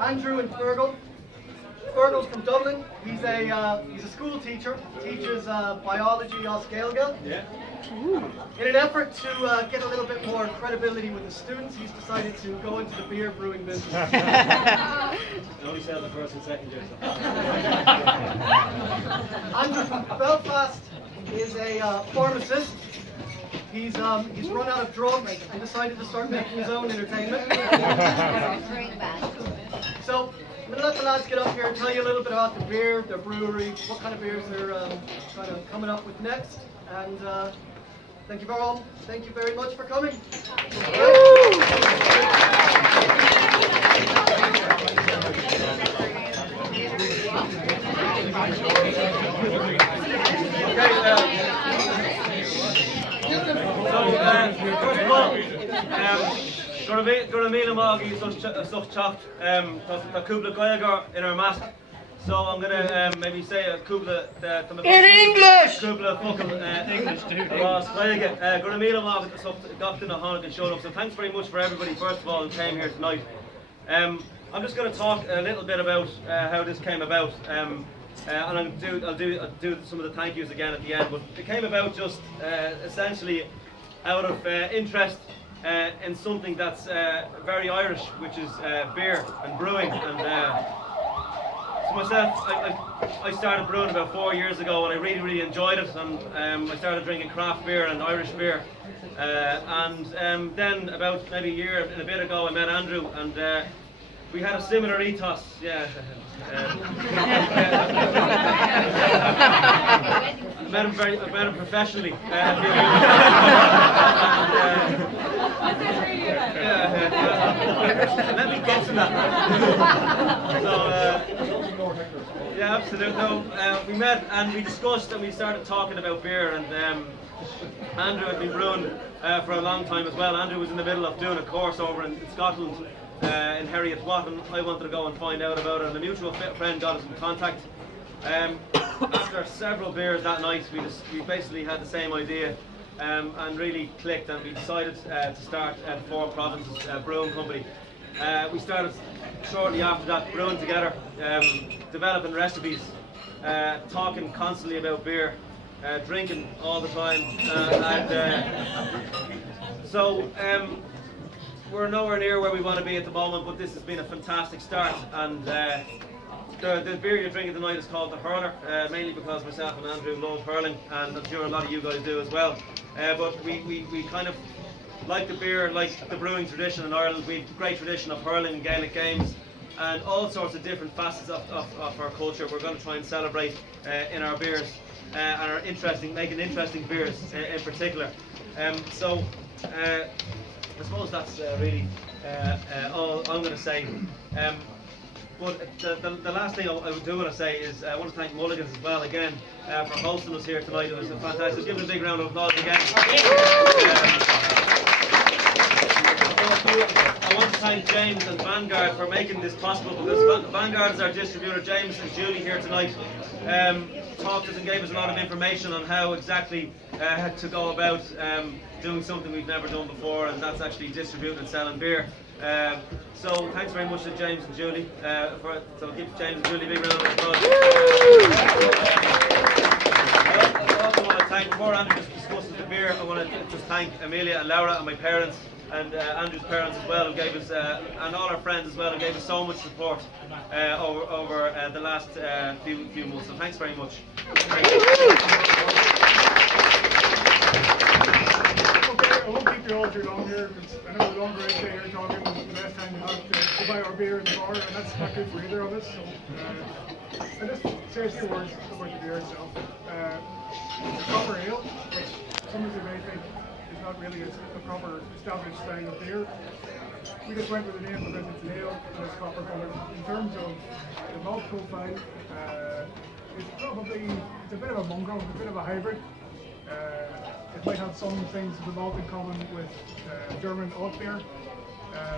Andrew and Fergal. Fergal's from Dublin. He's a school teacher. Teaches biology on Gaelga. Yeah. In an effort to get a little bit more credibility with the students, he's decided to go into the beer brewing business. I only sell the first and second year. Andrew from Belfast is a pharmacist. He's run out of drugs and decided to start making his own entertainment. So I'm going to let the lads get up here and tell you a little bit about the beer, their brewery, what kind of beers they're kind of coming up with next. And thank you very much for coming. First of all, Gura Mila Magi such chopped the Kubla Goyagar in our mask. So I'm gonna maybe say a Kubla in English! Kubla fucking English Ross Goyaga. Gura Mila Magi got in the Hanukkah and showed up. So thanks very much for everybody, first of all, who came here tonight. I'm just going to talk a little bit about how this came about. And I'll do some of the thank yous again at the end, but it came about just essentially out of interest in something that's very Irish, which is beer and brewing. And so myself, I started brewing about 4 years ago, and I really enjoyed it. And I started drinking craft beer and Irish beer. And then about maybe a year and a bit ago, I met Andrew, and we had a similar ethos. Yeah. I met him professionally. Let me get to that. Yeah, absolutely. No, we met and we discussed and we started talking about beer, and Andrew had been brewing for a long time as well. Andrew was in the middle of doing a course over in Scotland in Harriet Watt, and I wanted to go and find out about it, and a mutual friend got us in contact. After several beers that night, we basically had the same idea and really clicked, and we decided to start a Four Provinces brewing company. We started shortly after that brewing together, developing recipes, talking constantly about beer, drinking all the time, so we're nowhere near where we want to be at the moment, but this has been a fantastic start. And the beer you're drinking tonight is called the Hurler, mainly because myself and Andrew love hurling, and I'm sure a lot of you guys do as well. But we kind of like the beer, like the brewing tradition in Ireland. We have a great tradition of hurling and Gaelic games and all sorts of different facets of our culture. We're going to try and celebrate in our beers and are making interesting beers in particular. So I suppose that's really all I'm going to say. But the last thing I do want to say is I want to thank Mulligan's as well again for hosting us here tonight. It was fantastic. Give them a big round of applause again. I want to thank James and Vanguard for making this possible, because Vanguard is our distributor. James and Julie here tonight talked to us and gave us a lot of information on how exactly to go about doing something we've never done before, and that's actually distributing and selling beer. So thanks very much to James and Julie. So give James and Julie a big round of applause. I also want to thank, before Andrew discusses the beer, I want to just thank Amelia and Laura and my parents, and Andrew's parents as well, who gave us, and all our friends as well, who gave us so much support over the last few months. So thanks very much. I won't keep you all too long here, because I know the longer I stay here talking, the less time you have to buy our beer in the bar, and that's not good for either of us. So I just say a few words about the beer itself. It's a proper ale, which some of you may think is not really a proper established style of beer. We just went with the name because it's an ale and it's copper coloured. In terms of the malt profile, it's a bit of a mongrel, a bit of a hybrid. It might have some things of the malt in common with German alt beer.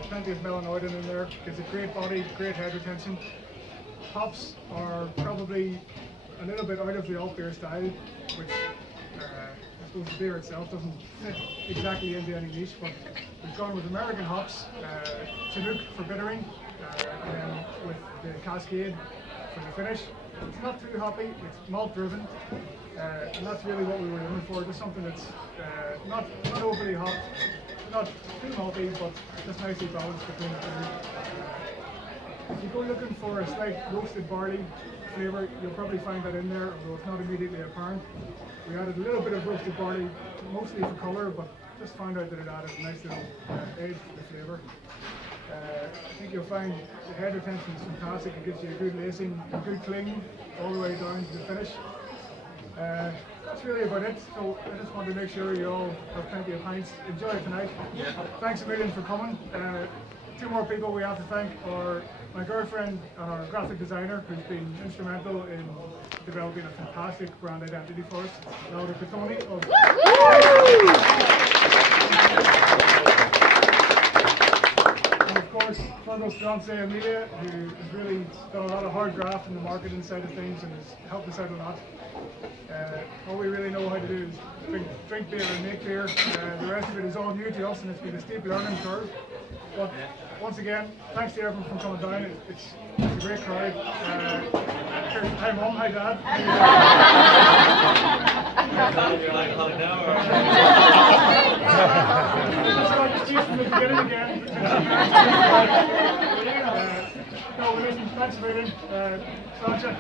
Plenty of melanoidin in there, gives it great body, great head retention. Hops are probably a little bit out of the alt beer style, which I suppose the beer itself doesn't fit exactly into any niche, but we've gone with American hops, Chinook for bittering, and then with the Cascade for the finish. It's not too hoppy, it's malt driven, and that's really what we were looking for. Just something that's not overly hot, not too malty, but just nicely balanced between the two. If you go looking for a slight roasted barley flavour, you'll probably find that in there, although it's not immediately apparent. We added a little bit of roasted barley, mostly for colour, but just found out that it added a nice little edge to the flavour. I think you'll find the head retention is fantastic. It gives you a good lacing, a good cling all the way down to the finish. That's really about it. So I just want to make sure you all have plenty of pints. Enjoy it tonight. Yeah. Thanks a million for coming. Two more people we have to thank are my girlfriend and our graphic designer, who's been instrumental in developing a fantastic brand identity for us, Laura Catoni. And of course, Fergal's fiance Amelia, who has really done a lot of hard graft in the marketing side of things and has helped us out a lot. All we really know how to do is drink beer and make beer. The rest of it is all new to us, and it's been a steep learning curve. But once again, thanks to everyone for coming down. It's a great crowd. Hi Mum, hi Dad. Let's go excuse from the beginning again. No, listen, thanks a million. Sasha.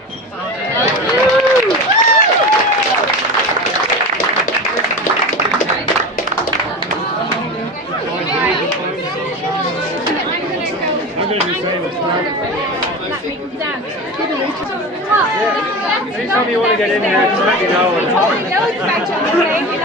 I'm going to be saying this. Anytime you want to get in here, just let me know.